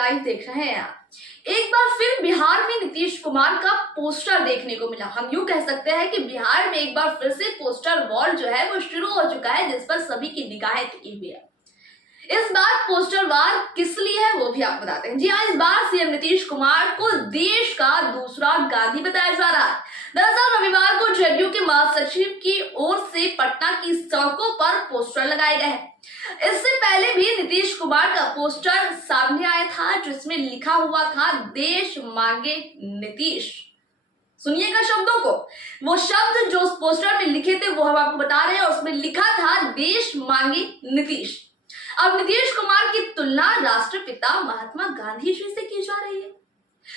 Live देख रहे हैं आप। एक बार फिर बिहार में नीतीश कुमार का पोस्टर देखने को मिला। हम यूं कह सकते हैं कि बिहार में एक बार फिर से पोस्टर वॉर जो है वो शुरू हो चुका है, जिस पर सभी की निगाहें टिकी हुई है। इस बार पोस्टर वार किस लिए है वो भी आपको बताते हैं। जी हाँ, इस बार सीएम नीतीश कुमार को देश का दूसरा गांधी बताया जा रहा है। दरअसल रविवार को जदयू के महासचिव की ओर से पटना की सड़कों पर पोस्टर लगाए गए हैं। इससे पहले भी नीतीश कुमार का पोस्टर सामने आया था, जिसमें लिखा हुआ था देश मांगे नीतीश। सुनिएगा शब्दों को, वो शब्द जो उस पोस्टर में लिखे थे वो हम आपको बता रहे हैं। उसमें लिखा था देश मांगे नीतीश। अब नीतीश कुमार की तुलना राष्ट्रपिता महात्मा गांधी जी से की जा रही है।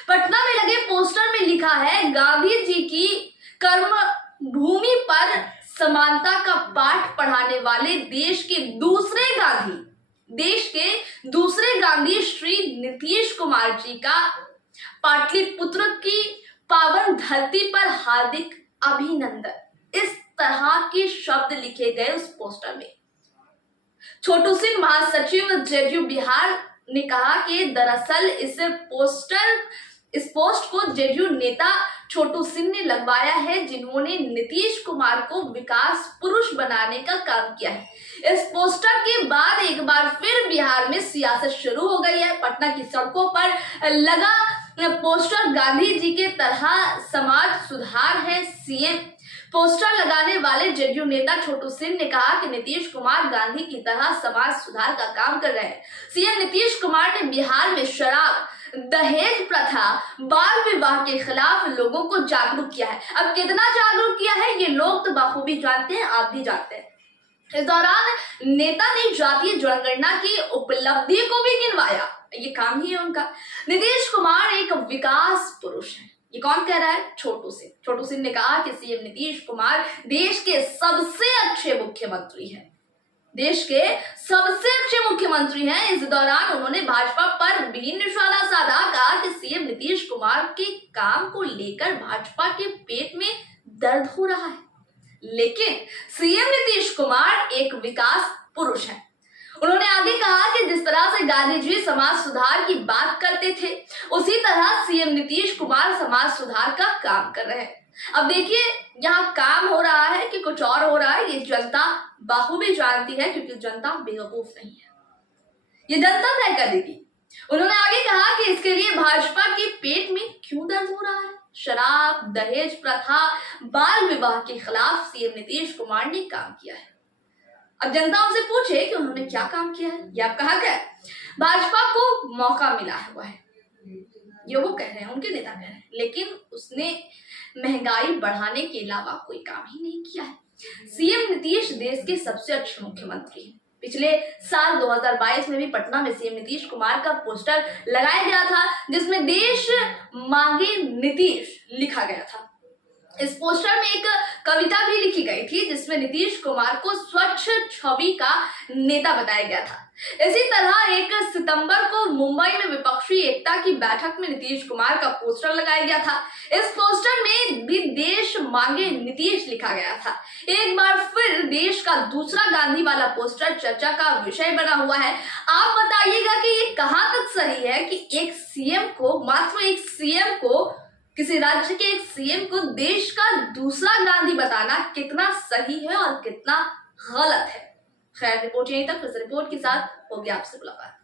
पटना में लगे पोस्टर में लिखा है गांधी जी की कर्म भूमि पर समानता का पाठ पढ़ाने वाले देश के दूसरे गांधी श्री नीतीश कुमार जी का पाटलिपुत्र की पावन धरती पर हार्दिक अभिनंदन। इस तरह के शब्द लिखे गए उस पोस्टर में। छोटू सिंह महासचिव जदयू बिहार ने कहा कि दरअसल इस पोस्ट को जदयू नेता छोटू सिंह ने लगवाया है, जिन्होंने नीतीश कुमार को विकास पुरुष बनाने का काम किया है। इस पोस्टर के बाद एक बार फिर बिहार में सियासत शुरू हो गई है। पटना की सड़कों पर लगा पोस्टर गांधी जी के तरह समाज सुधार है सीएम। पोस्टर लगाने वाले जदयू नेता छोटू सिंह ने कहा कि नीतीश कुमार गांधी की तरह समाज सुधार का काम कर रहे हैं। सीएम नीतीश कुमार ने बिहार में शराब, दहेज प्रथा, बाल विवाह के खिलाफ लोगों को जागरूक किया है। अब कितना जागरूक किया है ये लोग तो बखूबी जानते हैं, आप भी जानते हैं। इस दौरान नेता ने जातीय जनगणना की उपलब्धि को भी गिनवाया। ये काम ही है उनका। नीतीश कुमार एक विकास पुरुष है। ये कौन कह रहा है? छोटू सिंह। छोटू सिंह ने कहा कि सीएम नीतीश कुमार देश के सबसे अच्छे मुख्यमंत्री हैं। देश के सबसे अच्छे मुख्यमंत्री हैं। इस दौरान उन्होंने भाजपा पर भी निशाना साधा। कहा कि सीएम नीतीश कुमार के काम को लेकर भाजपा के पेट में दर्द हो रहा है, लेकिन सीएम नीतीश कुमार एक विकास पुरुष है। उन्होंने आगे कहा कि जिस तरह से गांधी जी समाज सुधार की बात करते थे, उसी तरह सीएम नीतीश कुमार समाज सुधार का काम कर रहे हैं। अब देखिए, यहाँ काम हो रहा है कि कुछ और हो रहा है, ये जनता बखूबी जानती है, क्योंकि जनता बेवकूफ नहीं है। ये जनता तय कर देगी। उन्होंने आगे कहा कि इसके लिए भाजपा के पेट में क्यों दर्द हो रहा है। शराब, दहेज प्रथा, बाल विवाह के खिलाफ सीएम नीतीश कुमार ने काम किया है। अब जनता उनसे पूछे कि उन्होंने क्या काम किया है, ये आपका हक है। भाजपा को मौका मिला हुआ है, ये वो कह रहे हैं, उनके नेता कह रहे हैं, लेकिन उसने महंगाई बढ़ाने के अलावा कोई काम ही नहीं किया है। सीएम नीतीश देश के सबसे अच्छे मुख्यमंत्री हैं। पिछले साल 2022 में भी पटना में सीएम नीतीश कुमार का पोस्टर लगाया गया था, जिसमें देश मांगे नीतीश लिखा गया था। इस पोस्टर में एक कविता भी लिखी गई थी, जिसमें नीतीश कुमार को स्वच्छ छवि का नेता बताया गया था। इसी तरह 1 सितंबर को मुंबई में विपक्षी एकता की बैठक में नीतीश कुमार का पोस्टर लगाया गया था। इस पोस्टर में भी देश मांगे नीतीश लिखा गया था। एक बार फिर देश का दूसरा गांधी वाला पोस्टर चर्चा का विषय बना हुआ है। आप बताइएगा कि ये कहां तक सही है कि एक सीएम को, मात्र एक सीएम को, किसी राज्य के एक सीएम को देश का दूसरा गांधी बताना कितना सही है और कितना गलत है। खैर, रिपोर्ट यहीं तक। इस रिपोर्ट के साथ होगी आपसे मुलाकात।